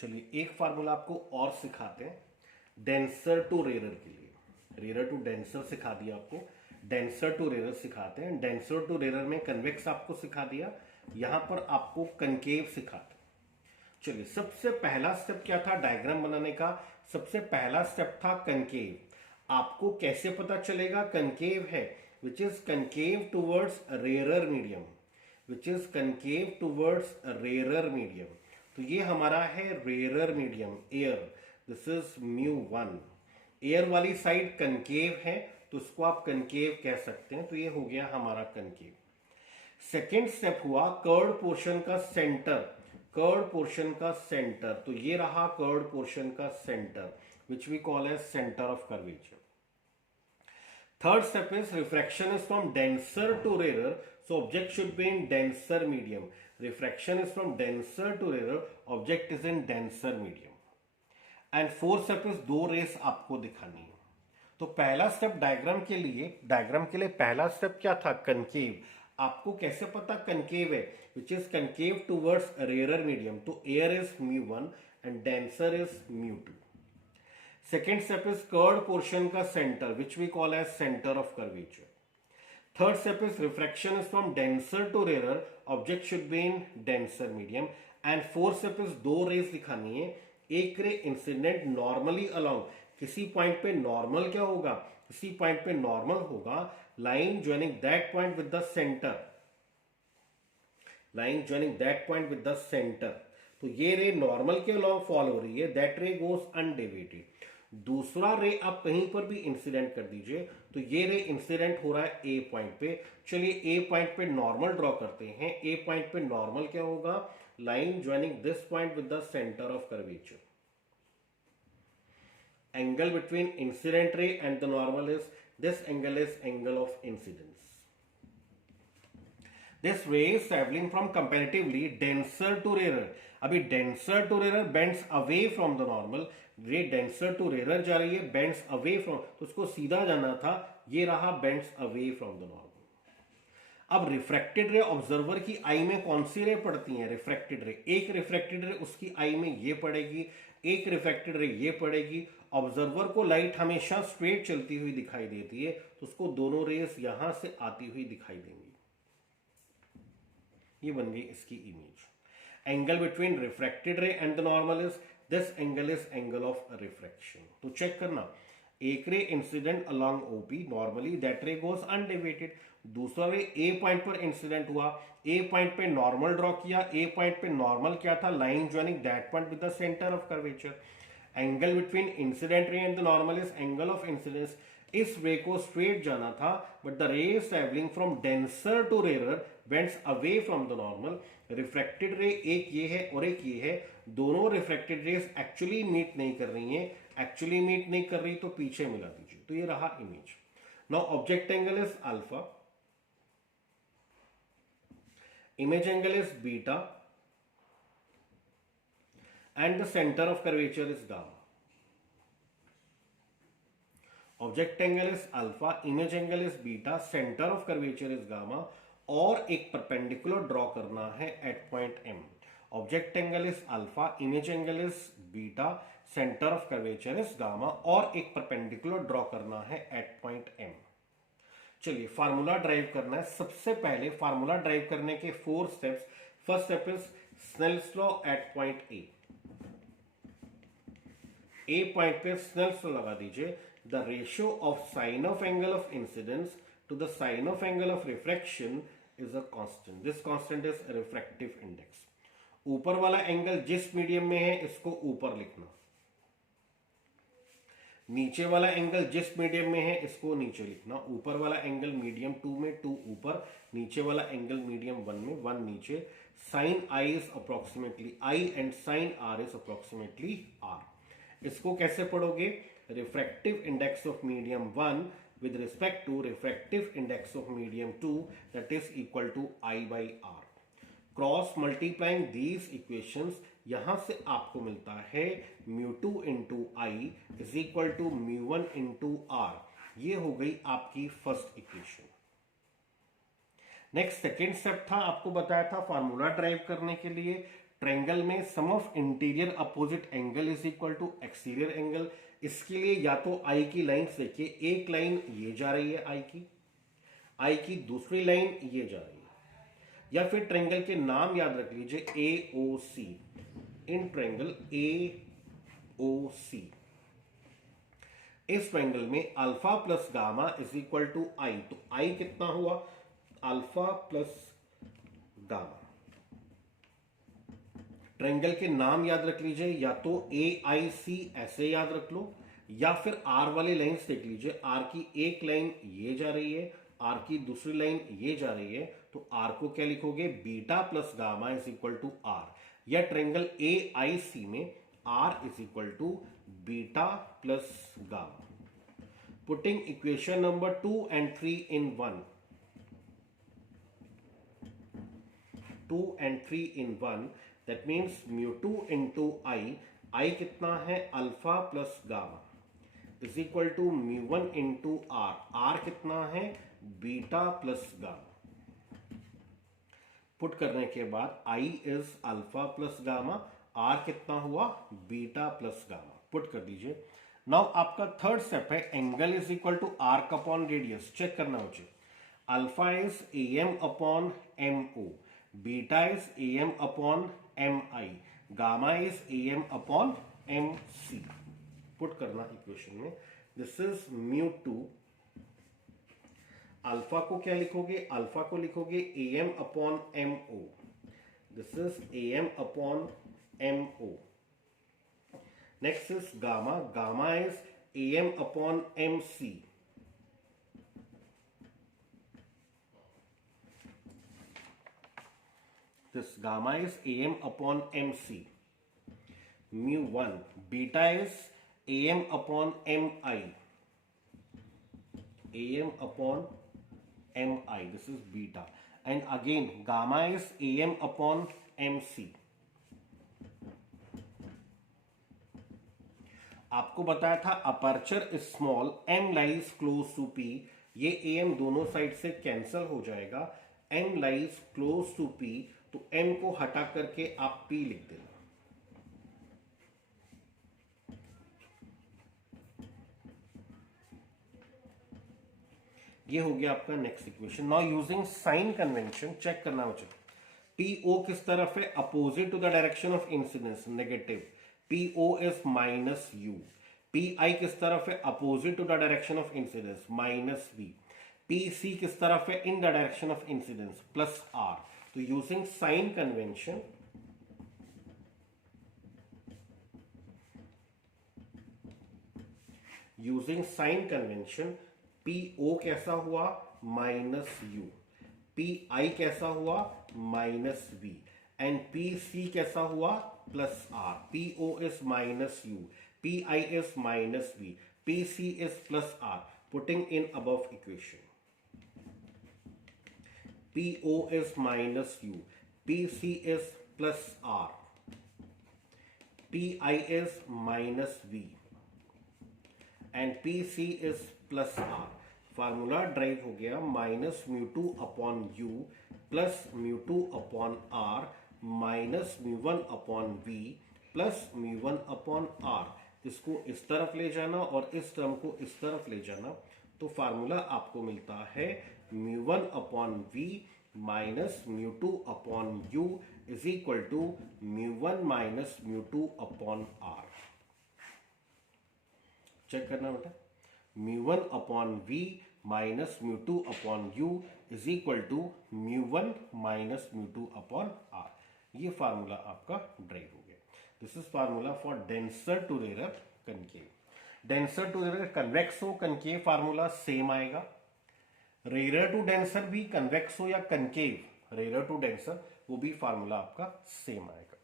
चलिए एक फार्मूला आपको और सिखाते हैं डेंसर टू रेरर के लिए। रेरर टू डेंसर सिखा दिया आपको, डेंसर टू रेरर सिखाते हैं। डेंसर टू रेरर में कन्वेक्स आपको सिखा दिया, यहां पर आपको कनकेव सिखाते हैं। चलिए सबसे पहला स्टेप क्या था डायग्राम बनाने का? सबसे पहला स्टेप था कनकेव। आपको कैसे पता चलेगा कनकेव है? Which is concave towards rarer medium, which is concave towards rarer medium. तो ये हमारा है rarer medium air, this is μ1। Air वाली साइड कनकेव है तो उसको आप कनकेव कह सकते हैं। तो ये हो गया हमारा कनकेव। सेकेंड स्टेप हुआ कर्ड पोर्शन का सेंटर, कर्ड पोर्शन का सेंटर। तो ये रहा कर्ड पोर्शन का centre which we call as centre of curvature. Third step is refraction is from denser to rarer, so object should be in denser medium. Refraction is from denser to rarer, object is in denser medium. And fourth step is दो race आपको दिखानी है। तो पहला step diagram के लिए पहला step क्या था? कनकेव। आपको कैसे पता कनकेव है? Which is concave towards rarer medium. तो air is μ1 and denser is μ2। Second step is curved portion का center, which we call as center of curvature. Third step is refraction is from denser to rarer, object should be in denser medium. And fourth step is दो race दिखानी है। एक ray incident normally along, किसी point पे normal क्या होगा? किसी point पे नॉर्मल होगा line joining that point with the centre, line joining that point with the centre. तो ये रे नॉर्मल के अलोंग फॉल हो रही है, दैट रे गोज अनडेविएटेड। दूसरा रे आप कहीं पर भी इंसिडेंट कर दीजिए, तो ये रे इंसिडेंट हो रहा है ए पॉइंट पे। चलिए ए पॉइंट पे नॉर्मल ड्रॉ करते हैं। ए पॉइंट पे नॉर्मल क्या होगा? Line joining this point with the centre of curvature. Angle between incident ray and the normal is this angle is angle of incidence. This ray is traveling from comparatively denser to rarer. अभी denser to rarer bends away from the normal. रे denser to rarer जा रही है, bends away from, तो उसको सीधा जाना था, ये रहा bends away from the normal. अब रिफ्रैक्टेड रे ऑब्जर्वर की आई में कौन सी रे पड़ती है? Refracted ray. एक रिफ्रैक्टेड रे उसकी आई में ये पड़ेगी, एक रिफ्रैक्टेड रे ये पड़ेगी। ऑब्जर्वर को लाइट हमेशा स्ट्रेट चलती हुई दिखाई देती है, तो उसको दोनों रेस यहां से आती हुई दिखाई देंगी। ये बन गई इसकी इमेज। एंगल बिटवीन रिफ्रैक्टेड रे and the normal is this angle is angle of refraction. तो चेक करना, एक ray incident along OP normally, that रे गोज अनडेविएटेड। दूसरा रे ए पॉइंट पर इंसिडेंट हुआ, ए पॉइंट पे नॉर्मल ड्रॉ किया। ए पॉइंट पे नॉर्मल क्या था? Line joining that point with the centre of curvature. Angle between incident ray and the normal is angle of incidence. इस रे को स्ट्रेट जाना था, but the ray is travelling from denser to rarer, bends away from the normal. Refracted ray एक ये है और एक ये है, दोनों रिफ्रैक्टेड रेस एक्चुअली मीट नहीं कर रही हैं। एक्चुअली मीट नहीं कर रही तो पीछे मिला दीजिए। तो ये रहा image. Now object angle is alpha, image angle is beta, and the centre of curvature is gamma. Object angle is alpha, image angle is beta, centre of curvature is gamma, और एक परपेंडिकुलर ड्रॉ करना है at point M. Object angle is alpha, image angle is beta, centre of curvature is gamma, और एक perpendicular draw करना है at point M. चलिए formula derive करना है। सबसे पहले फार्मूला ड्राइव करने के 4 steps. First step is Snell's law at point A. A point पे स्नेल्स लॉ लगा दीजिए। The ratio of sine of angle of incidence to the sine of angle of refraction is a constant. This constant is refractive index. ऊपर वाला angle जिस medium में है इसको ऊपर लिखना, नीचे वाला एंगल जिस मीडियम में है इसको नीचे लिखना। ऊपर वाला एंगल मीडियम 2 में 2 ऊपर, नीचे वाला एंगल मीडियम 1 में 1 नीचे। Sine i is approximately i and sine r is approximately r. इसको कैसे पढ़ोगे? Refractive index of medium 1 with respect to refractive index of medium 2, that is equal to I by R. Cross multiplying these equations, यहां से आपको मिलता है μ2 into I is equal to μ1 into R। ये हो गई आपकी first equation. Next second step था, आपको बताया था फार्मूला ड्राइव करने के लिए ट्रायंगल में sum of interior opposite angle is equal to exterior angle. इसके लिए या तो आई की लाइंस देखिए, एक लाइन ये जा रही है आई की दूसरी लाइन ये जा रही है, या फिर ट्रायंगल के नाम याद रख लीजिए ए ओ सी। इन ट्रायंगल ए ओ सी, इस ट्रायंगल में alpha plus gamma is equal to I. तो आई कितना हुआ, अल्फा प्लस गामा। ट्रायंगल के नाम याद रख लीजिए, या तो ए आई सी ऐसे याद रख लो, या फिर आर वाली लाइंस देख लीजिए। आर की एक लाइन ये जा रही है, आर की दूसरी लाइन ये जा रही है, तो आर को क्या लिखोगे, beta plus gamma is equal to r. या ट्रायंगल ए आई सी में r is equal to beta plus gamma. Putting equation number 2 and 3 in 1, 2 and 3 in 1, that means mu2 into I कितना है, alpha plus gamma is equal to mu1 into R कितना है, beta plus gamma. Put करने के बाद I is alpha plus gamma, R कितना हुआ, beta plus gamma. Put कर दीजिए। नाउ आपका थर्ड स्टेप है, angle is equal to r upon radius. Check करना मुझे, alpha is A M upon M O, beta is A M upon M I, gamma is A M upon M C. Put करना equation में, this is mu2। Alpha को क्या लिखोगे, alpha को लिखोगे A M upon M O, this is A M upon M O. Next is gamma, gamma is A M upon M C, this gamma is am upon mc। mu1, beta is am upon mi, am upon mi, this is beta, and again gamma is am upon mc। आपको बताया था aperture is small, m lies close to p, ये am दोनों side से cancel हो जाएगा, m lies close to p, तो m को हटा करके आप p लिख देना। ये हो गया आपका next equation. Now using sign convention check करना मुझे, PO किस तरफ है, opposite to the direction of incidence, negative, PO is minus u। PI किस तरफ है, opposite to the direction of incidence, minus v। PC किस तरफ है, in the direction of incidence, plus r। तो using sign convention, using sign convention, PO कैसा हुआ, minus u, PI कैसा हुआ, माइनस v, एंड PC कैसा हुआ, plus r। PO is minus u, PI is minus v, PC is plus r। Putting in above equation, PO is minus u, PC is plus r, PI is minus v, and PC is plus r। Formula drive हो गया, minus mu2 upon u plus mu2 upon r minus mu1 upon v plus mu1 upon r। इसको इस तरफ ले जाना और इस term को इस तरफ ले जाना, तो फार्मूला आपको मिलता है mu1 upon v minus mu2 upon u is equal to mu1 minus mu2 upon r। Check करना बेटा, mu1 upon v minus mu2 upon u is equal to mu1 minus mu2 upon r। ये formula आपका derive हो गया। This is formula for denser to rare concave. Denser to rare convex हो, concave formula same आएगा। Rare to denser भी convex हो या concave, rare to denser वो भी फार्मूला आपका सेम आएगा।